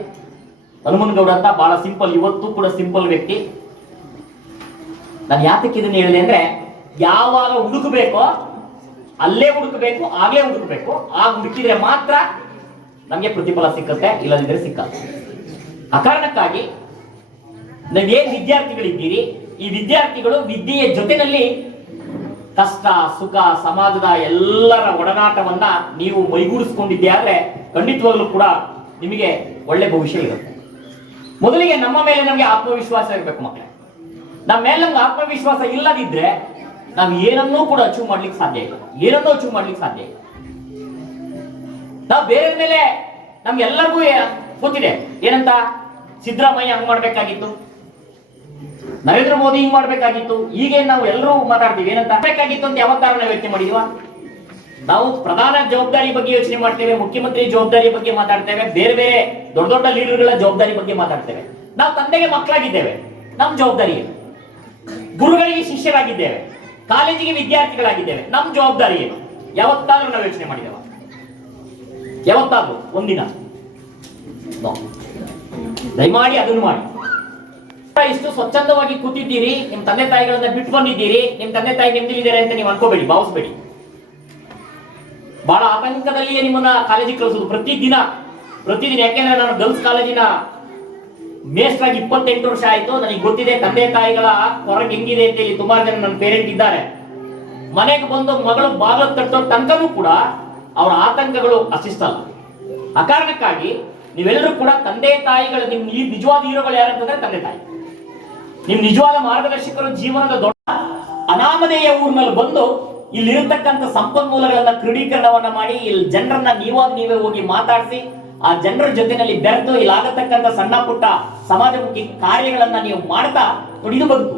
ಹನುಮನಗೌಡ ಅಂತ ಬಹಳ ಸಿಂಪಲ್, ಇವತ್ತು ಕೂಡ ಸಿಂಪಲ್ ವ್ಯಕ್ತಿ. ನಾನು ಯಾತಕ್ಕೆ ಇದನ್ನ ಹೇಳಿದೆ ಅಂದ್ರೆ, ಯಾವಾಗ ಹುಡುಕಬೇಕೋ ಅಲ್ಲೇ ಹುಡುಕಬೇಕು, ಆಗ್ಲೇ ಹುಡುಕಬೇಕು. ಆಗ ಹುಡುಕಿದ್ರೆ ಮಾತ್ರ ನಮಗೆ ಪ್ರತಿಫಲ ಸಿಕ್ಕತ್ತೆ, ಇಲ್ಲದಿದ್ರೆ ಸಿಕ್ಕಲ್ಲ. ಆ ಕಾರಣಕ್ಕಾಗಿ ನೀವೇನ್ ವಿದ್ಯಾರ್ಥಿಗಳಿದ್ದೀರಿ, ಈ ವಿದ್ಯಾರ್ಥಿಗಳು ವಿದ್ಯೆಯ ಜೊತೆನಲ್ಲಿ ಕಷ್ಟ ಸುಖ ಸಮಾಜದ ಎಲ್ಲರ ಒಡನಾಟವನ್ನ ನೀವು ಮೈಗೂಡಿಸ್ಕೊಂಡಿದ್ದೆ ಆದ್ರೆ ಖಂಡಿತವಾಗ್ಲೂ ಕೂಡ ನಿಮಗೆ ಒಳ್ಳೆ ಭವಿಷ್ಯ ಇರುತ್ತೆ. ಮೊದಲಿಗೆ ನಮ್ಮ ಮೇಲೆ ನಮಗೆ ಆತ್ಮವಿಶ್ವಾಸ ಇರಬೇಕು ಮಕ್ಕಳೇ. ನಮ್ಮ ಮೇಲೆ ನಮ್ಗೆ ಆತ್ಮವಿಶ್ವಾಸ ಇಲ್ಲದಿದ್ರೆ ನಾವು ಏನನ್ನೂ ಕೂಡ ಅಚೀವ್ ಮಾಡ್ಲಿಕ್ಕೆ ಸಾಧ್ಯ ಇಲ್ಲ, ಏನನ್ನೂ ಅಚೀವ್ ಮಾಡ್ಲಿಕ್ಕೆ ಸಾಧ್ಯ ಇಲ್ಲ. ನಾವು ಬೇರೆ ಮೇಲೆ ನಮ್ಗೆಲ್ಲರಿಗೂ ಗೊತ್ತಿದೆ ಏನಂತ, ಸಿದ್ದರಾಮಯ್ಯ ಹಂಗ್ ಮಾಡ್ಬೇಕಾಗಿತ್ತು, ನರೇಂದ್ರ ಮೋದಿ ಹಿಂಗ್ ಮಾಡ್ಬೇಕಾಗಿತ್ತು, ಹೀಗೆ ನಾವು ಎಲ್ಲರೂ ಮಾತಾಡ್ತೀವಿ. ಏನಂತ ಬೇಕಾಗಿತ್ತು ಅಂತ ಯಾವತ್ತಾರ ನಾವು ಯೋಚನೆ ಮಾಡಿದೀವ? ನಾವು ಪ್ರಧಾನ ಜವಾಬ್ದಾರಿ ಬಗ್ಗೆ ಯೋಚನೆ ಮಾಡ್ತೇವೆ, ಮುಖ್ಯಮಂತ್ರಿ ಜವಾಬ್ದಾರಿ ಬಗ್ಗೆ ಮಾತಾಡ್ತೇವೆ, ಬೇರೆ ಬೇರೆ ದೊಡ್ಡ ದೊಡ್ಡ ಲೀಡರ್ಗಳ ಜವಾಬ್ದಾರಿ ಬಗ್ಗೆ ಮಾತಾಡ್ತೇವೆ. ನಾವು ತಂದೆಗೆ ಮಕ್ಕಳಾಗಿದ್ದೇವೆ, ನಮ್ಮ ಜವಾಬ್ದಾರಿ ಏನು? ಗುರುಗಳಿಗೆ ಶಿಷ್ಯರಾಗಿದ್ದೇವೆ, ಕಾಲೇಜಿಗೆ ವಿದ್ಯಾರ್ಥಿಗಳಾಗಿದ್ದೇವೆ, ನಮ್ಮ ಜವಾಬ್ದಾರಿ ಏನು? ಯಾವತ್ತಾದ್ರೂ ನಾವು ಯೋಚನೆ ಮಾಡಿದ್ದೇವ? ಯಾವತ್ತಾದ್ರೂ ಒಂದಿನ? ದಯಮಾಡಿ ಅದನ್ನು ಮಾಡಿ. ಇಷ್ಟು ಸ್ವಚ್ಛಂದವಾಗಿ ಕೂತಿದ್ದೀರಿ, ನಿಮ್ ತಂದೆ ತಾಯಿಗಳನ್ನ ಬಿಟ್ಟು ಬಂದಿದ್ದೀರಿ, ನಿಮ್ ತಂದೆ ತಾಯಿ ನಿಮ್ದಿದ್ದಾರೆ ಅಂತ ನೀವು ಅನ್ಕೋಬೇಡಿ, ಭಾವಿಸ್ಬೇಡಿ. ಬಹಳ ಆತಂಕದಲ್ಲಿಯೇ ನಿಮ್ಮನ್ನ ಕಾಲೇಜಿಗೆ ಕಳಿಸೋದು ಪ್ರತಿದಿನ. ಯಾಕೆಂದ್ರೆ ನಾನು ಗರ್ಲ್ಸ್ ಕಾಲೇಜಿನ ಮೇಸ್ಟ್ರಾಗಿ 28 ವರ್ಷ ಆಯ್ತು. ನನಗೆ ಗೊತ್ತಿದೆ ತಂದೆ ತಾಯಿಗಳ ಹೊರಗೆ ಹೆಂಗಿದೆ ಅಂತ ಹೇಳಿ. ತುಂಬಾ ಜನ ನನ್ನ ಪೇರೆಂಟ್ ಇದ್ದಾರೆ. ಮನೆಗೆ ಬಂದು ಮಗಳು ಬಾಗಿಲು ತಟ್ಟೋ ತನಕನೂ ಕೂಡ ಅವರ ಆತಂಕಗಳು ಅಷ್ಟಿಷ್ಟಲ್ಲ. ಆ ಕಾರಣಕ್ಕಾಗಿ ನೀವೆಲ್ಲರೂ ಕೂಡ ತಂದೆ ತಾಯಿಗಳು, ನಿಮ್ ನಿಜವಾದ ಹೀರೋಗಳು ಯಾರಂತಂದ್ರೆ ತಂದೆ ತಾಯಿ. ನಿಮ್ ನಿಜವಾದ ಮಾರ್ಗದರ್ಶಕರು. ಜೀವನದ ದೊಡ್ಡ ಅನಾಮಧೇಯ ಊರಿನಲ್ಲಿ ಬಂದು ಇಲ್ಲಿರತಕ್ಕಂಥ ಸಂಪನ್ಮೂಲಗಳನ್ನ ಕ್ರೋಢೀಕರಣವನ್ನ ಮಾಡಿ, ಇಲ್ಲಿ ಜನರನ್ನ ನೀವೇ ಹೋಗಿ ಮಾತಾಡಿಸಿ, ಆ ಜನರ ಜೊತೆನಲ್ಲಿ ಬೆರೆತು ಇಲ್ಲಾಗತಕ್ಕಂಥ ಸಣ್ಣ ಪುಟ್ಟ ಸಮಾಜಮುಖಿ ಕಾರ್ಯಗಳನ್ನ ನೀವು ಮಾಡ್ತಾ ನೋಡಿ, ಇದು ಬದುಕು.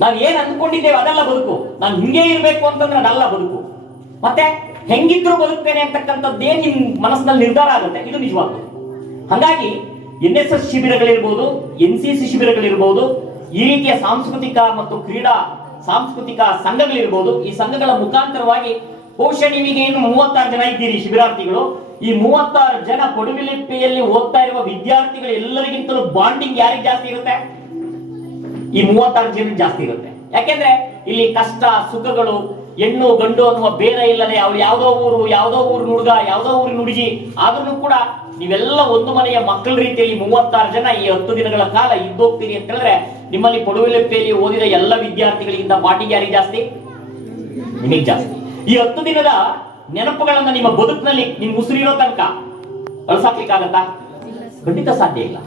ನಾವ್ ಏನ್ ಅಂದ್ಕೊಂಡಿದ್ದೇವೆ ಅದೆಲ್ಲ ಬದುಕು. ನಾನು ಹಿಂಗೆ ಇರ್ಬೇಕು ಅಂತಂದ್ರೆ ಅದೆಲ್ಲ ಬದುಕು. ಮತ್ತೆ ಹೆಂಗಿದ್ರು ಬದುಕ್ತೇನೆ ಅಂತಕ್ಕಂಥದ್ದೇ ನಿಮ್ ಮನಸ್ಸಿನಲ್ಲಿ ನಿರ್ಧಾರ ಆಗುತ್ತೆ, ಇದು ನಿಜವಾದ. ಹಾಗಾಗಿ NSS ಶಿಬಿರಗಳಿರ್ಬೋದು, NCC ಶಿಬಿರಗಳಿರ್ಬೋದು, ಈ ರೀತಿಯ ಸಾಂಸ್ಕೃತಿಕ ಮತ್ತು ಕ್ರೀಡಾ ಸಾಂಸ್ಕೃತಿಕ ಸಂಘಗಳಿರ್ಬೋದು, ಈ ಸಂಘಗಳ ಮುಖಾಂತರವಾಗಿ ಬಹುಶಃ ನೀವೀಗ ಏನು 36 ಜನ ಇದ್ದೀರಿ ಶಿಬಿರಾರ್ಥಿಗಳು. ಈ 36 ಜನ ಪಡುಬಿಲಿಪಿಯಲ್ಲಿ ಓದ್ತಾ ಇರುವ ವಿದ್ಯಾರ್ಥಿಗಳು ಎಲ್ಲರಿಗಿಂತಲೂ ಬಾಂಡಿಂಗ್ ಯಾರಿಗೆ ಜಾಸ್ತಿ ಇರುತ್ತೆ? ಈ 36 ಜನ ಜಾಸ್ತಿ ಇರುತ್ತೆ. ಯಾಕೆಂದ್ರೆ ಇಲ್ಲಿ ಕಷ್ಟ ಸುಖಗಳು, ಹೆಣ್ಣು ಗಂಡು ಅನ್ನುವ ಭೇದ ಇಲ್ಲದೆ, ಅವ್ರು ಯಾವ್ದೋ ಊರು ಹುಡುಗ, ಯಾವ್ದೋ ಊರಿನ ಹುಡುಗಿ ಆದ್ರೂ ಕೂಡ ನೀವೆಲ್ಲ ಒಂದು ಮನೆಯ ಮಕ್ಕಳ ರೀತಿಯಲ್ಲಿ 36 ಜನ ಈ 10 ದಿನಗಳ ಕಾಲ ಇದ್ದೋಗ್ತೀರಿ ಅಂತ ಹೇಳಿದ್ರೆ, ನಿಮ್ಮಲ್ಲಿ ಪಡುಬಿಲಿಪಿಯಲ್ಲಿ ಓದಿದ ಎಲ್ಲ ವಿದ್ಯಾರ್ಥಿಗಳಿಗಿಂತ ಬಾಂಡಿಂಗ್ ಯಾರಿಗೆ ಜಾಸ್ತಿ? ನಿಮಗೆ ಜಾಸ್ತಿ. ಈ 10 ದಿನದ ನೆನಪುಗಳನ್ನ ನಿಮ್ಮ ಬದುಕಿನಲ್ಲಿ ನಿಮ್ಗೆ ಉಸಿರಿರೋ ತನಕ ಅಳಿಸಾಕ್ಲಿಕ್ಕಾಗತ್ತಾ? ಖಂಡಿತ ಸಾಧ್ಯ ಇಲ್ಲ.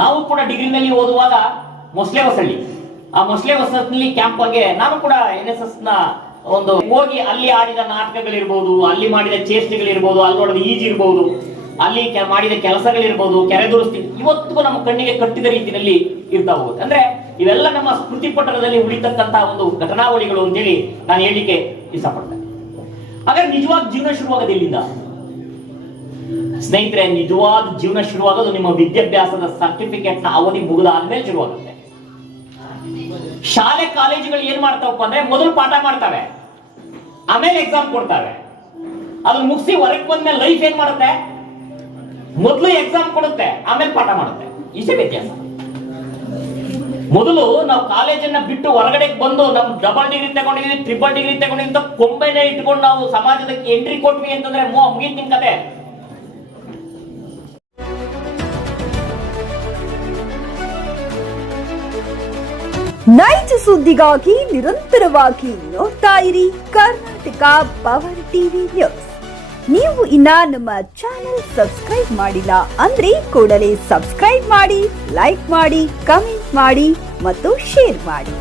ನಾವು ಕೂಡ ಡಿಗ್ರಿನಲ್ಲಿ ಓದುವಾಗ ಮೊಸಳೆ ಹೊಸಳ್ಳಿ, ಆ ಮೊಸಳೆ ಹೊಸಳ್ಳಿ ಕ್ಯಾಂಪ್ ಬಗ್ಗೆ ನಾನು ಕೂಡ NSS ನ ಒಂದು ಹೋಗಿ ಅಲ್ಲಿ ಆಡಿದ ನಾಟಕಗಳಿರ್ಬೋದು, ಅಲ್ಲಿ ಮಾಡಿದ ಚೇಷ್ಟೆಗಳಿರ್ಬೋದು, ಅಲ್ಲಿ ನೋಡಿದ ಈಜಿರ್ಬೋದು, ಅಲ್ಲಿ ಮಾಡಿದ ಕೆಲಸಗಳಿರ್ಬೋದು, ಕೆರೆ ದುರಸ್ತಿ ಇವತ್ತಿಗೂ ನಮ್ಮ ಕಣ್ಣಿಗೆ ಕಟ್ಟಿದ ರೀತಿಯಲ್ಲಿ ಇರ್ತಾ ಹೋಗುತ್ತೆ. ಅಂದ್ರೆ ಇವೆಲ್ಲ ನಮ್ಮ ಸ್ಮೃತಿ ಪಟಲದಲ್ಲಿ ಉಳಿತಕ್ಕಂತಹ ಒಂದು ಘಟನಾವಳಿಗಳು ಅಂತೇಳಿ ನಾನು ಹೇಳಿಕೆ ಇಷ್ಟಪಡ್ತೇನೆ. ಹಾಗಾದ್ರೆ ನಿಜವಾದ ಜೀವನ ಶುರುವಾಗೋದು ಎಲ್ಲಿಂದ ಸ್ನೇಹಿತರೆ? ನಿಜವಾದ ಜೀವನ ಶುರುವಾಗೋದು ನಿಮ್ಮ ವಿದ್ಯಾಭ್ಯಾಸದ ಸರ್ಟಿಫಿಕೇಟ್ ನ ಅವಧಿ ಮುಗಿದಾದ್ಮೇಲೆ ಶುರುವಾಗುತ್ತೆ. ಶಾಲೆ ಕಾಲೇಜುಗಳು ಏನ್ ಮಾಡ್ತಾವಪ್ಪ ಅಂದ್ರೆ ಮೊದಲು ಪಾಠ ಮಾಡ್ತವೆ, ಆಮೇಲೆ ಎಕ್ಸಾಮ್ ಕೊಡ್ತವೆ. ಅದನ್ನ ಮುಗಿಸಿ ಹೊರಗೆ ಬಂದ್ಮೇಲೆ ಲೈಫ್ ಏನ್ ಮಾಡುತ್ತೆ? ಮೊದಲು ಎಕ್ಸಾಮ್ ಕೊಡುತ್ತೆ, ಆಮೇಲೆ ಪಾಠ ಮಾಡುತ್ತೆ. ಇಷ್ಟೇ ವ್ಯತ್ಯಾಸ. ಮೊದಲು ನಾವು ಕಾಲೇಜನ್ನ ಬಿಟ್ಟು ಹೊರಗಡೆ ಬಂದು ನಮ್ ಡಬಲ್ ಡಿಗ್ರಿ ತಗೊಂಡಿದ್ವಿ, ಟ್ರಿಪಲ್ ಡಿಗ್ರಿ ತಗೊಂಡಿದ್ವಿ, ಕೊಂಬೆನೆ ಇಟ್ಕೊಂಡು ನಾವು ಸಮಾಜಕ್ಕೆ ಎಂಟ್ರಿ ಕೊಟ್ವಿ ಅಂತಂದ್ರೆ ಮುಗೀತು ನಿಮ್ ಕತೆ. ನೈಜ ಸುದ್ದಿಗಾಗಿ ನಿರಂತರವಾಗಿ ನೋಡ್ತಾ ಇರಿ ಕರ್ನಾಟಕ ಪವರ್ ಟಿವಿ ನ್ಯೂಸ್. ನೀವು ಇನ್ನ ನಮ್ಮ ಚಾನೆಲ್ ಸಬ್ಸ್ಕ್ರೈಬ್ ಮಾಡಿಲ್ಲ ಅಂದ್ರೆ ಕೂಡಲೇ ಸಬ್ಸ್ಕ್ರೈಬ್ ಮಾಡಿ, ಲೈಕ್ ಮಾಡಿ, ಕಮೆಂಟ್ ಮಾಡಿ ಮತ್ತು ಶೇರ್ ಮಾಡಿ.